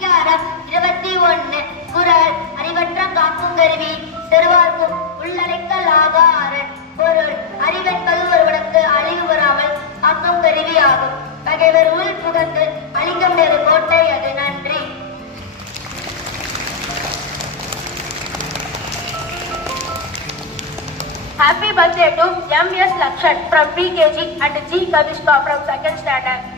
அதிகாரம் 21 குறள் அறிவற்ற காக்கும் கருவி செருவார்க்கும் உள்ளழைக்கலாக அரண். பொருள் அறிவென்பது ஒருவனுக்கு அழிவு வராமல் காக்கும் கருவி ஆகும். பகைவர் உள் புகுந்து அழிக்கும் நெரு கோட்டை அது. நன்றி. Happy birthday to M.S. Lakshan from PKG and G. Kavishka from 2nd standard.